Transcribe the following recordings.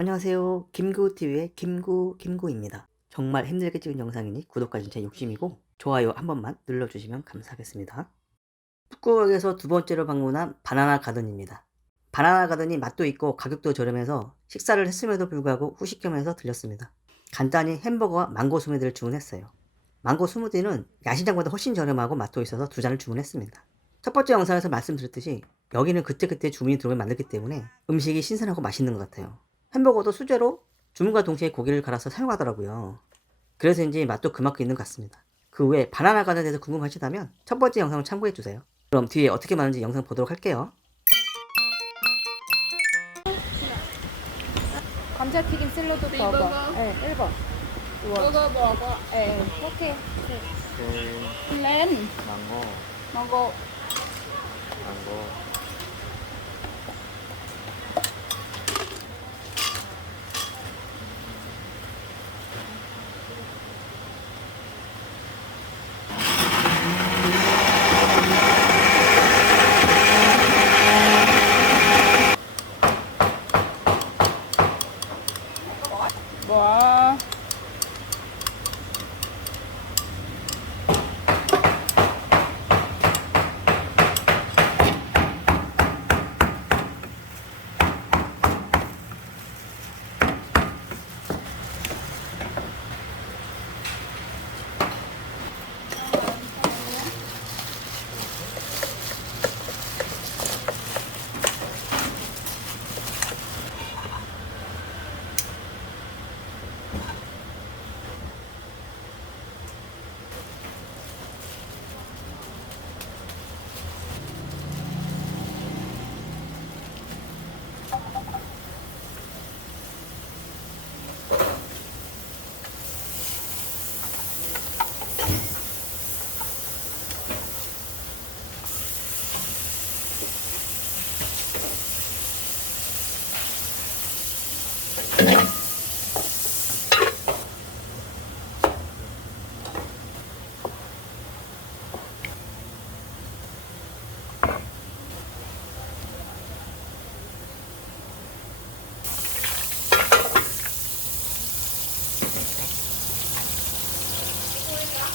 안녕하세요. 김구TV의 김구, 김구입니다. 정말 힘들게 찍은 영상이니 구독까지 제 욕심이고 좋아요 한 번만 눌러주시면 감사하겠습니다. 북구역에서 두 번째로 방문한 바나나 가든입니다. 바나나 가든이 맛도 있고 가격도 저렴해서 식사를 했음에도 불구하고 후식 겸해서 들렸습니다. 간단히 햄버거와 망고 스무디를 주문했어요. 망고 스무디는 야시장보다 훨씬 저렴하고 맛도 있어서 두 잔을 주문했습니다. 첫 번째 영상에서 말씀드렸듯이 여기는 그때그때 주문이 들어오면 만들기 때문에 음식이 신선하고 맛있는 것 같아요. 햄버거도 수제로 주문과 동시에 고기를 갈아서 사용하더라고요. 그래서인지 맛도 그만큼 있는 것 같습니다. 그 외에 바나나 가든에 대해서 궁금하시다면 첫 번째 영상을 참고해주세요. 그럼 뒤에 어떻게 만드는지 영상 보도록 할게요. 감자튀김 샐러드 버거. 버거. 네, 1번. 버거 버거 네, 오케이. 플랜 망고, 망고 망고.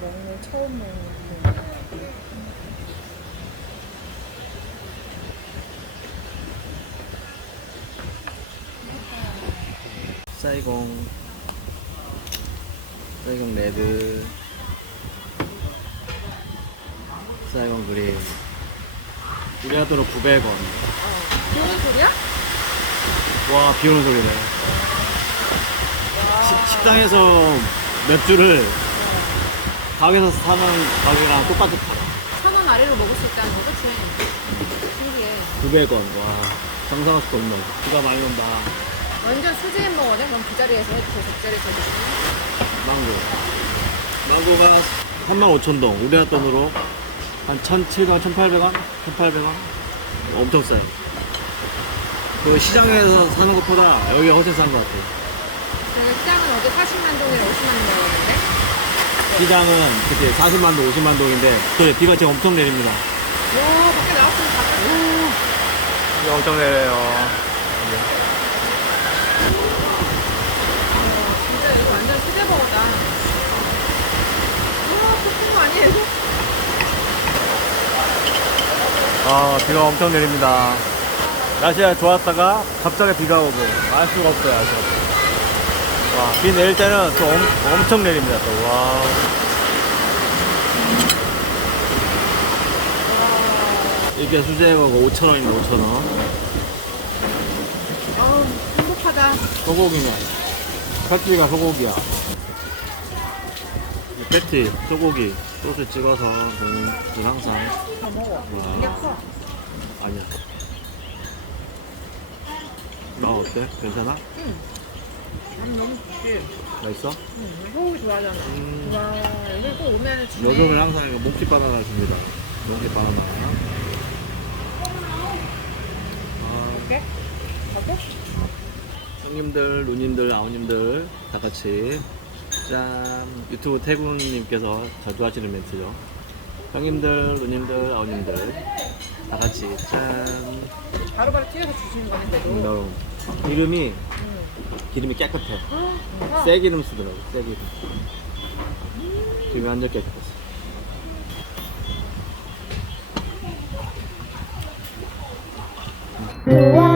먹는 처음 먹는 사이공, 사이공 레드, 사이공 그린. 우리 하도록 900원. 좋은 소리야? 와, 비 오는 소리네. 시- 식당에서 맥주를 가게에서 사는 가격이랑 똑같은 천원 아래로 먹을 수 있다는 거, 그치? 신기해. 900원. 와, 상상할 수가 없네. 비가 많이 온다. 완전 수제 햄버거네? 그럼 그 자리에서 해주세요. 그 자리에서 해주세요. 망고. 망고가 35,000동. 우리나라 돈으로 한 1,700원, 1,800원? 1,800원? 엄청 싸요. 그 시장에서 사는 것보다 여기가 훨씬 싼 것 같아요. 시장은 어제 40만 동이랑 50만 동 먹었는데? 시장은 그때 40만 동, 50만 동인데 그래 비가 지금 엄청 내립니다. 와, 밖에 나왔으면 가까이. 비가 엄청 내려요. 진짜 이거 완전 수제 버거다. 와, 그큰 거 아, 비가 엄청 내립니다. 날씨가 좋았다가 갑자기 비가 오고 알 수가 없어요, 알 수가 없어요. 와, 비 내릴 때는 또 엄, 엄청 내립니다, 또. 와. 이게 수제버거 5,000원입니다, 5,000원. 아우 행복하다. 소고기면. 패티가 소고기야. 이 패티, 소고기, 소스 찍어서 저는 늘 항상. 와. 아니야. 나 어때? 괜찮아? 난 너무 좋지. 맛있어? 응, 소고기 좋아하잖아. 음, 와 여기 꼭 오면 주네. 요즘은 항상 이거 몽키 바나나 줍니다. 몽키 바나나. 아, 어때? 어때? 형님들, 누님들, 아우님들 다 같이 짠 유튜브 태군님께서 자주 하시는 멘트죠. 형님들, 누님들, 아우님들 다 같이 짠. 바로바로 튀겨서 주시는 거는데도. 음, 기름이 기름이 깨끗해. 새 기름 쓰더라고. 새 기름. 기름이 완전 깨끗했어. 우와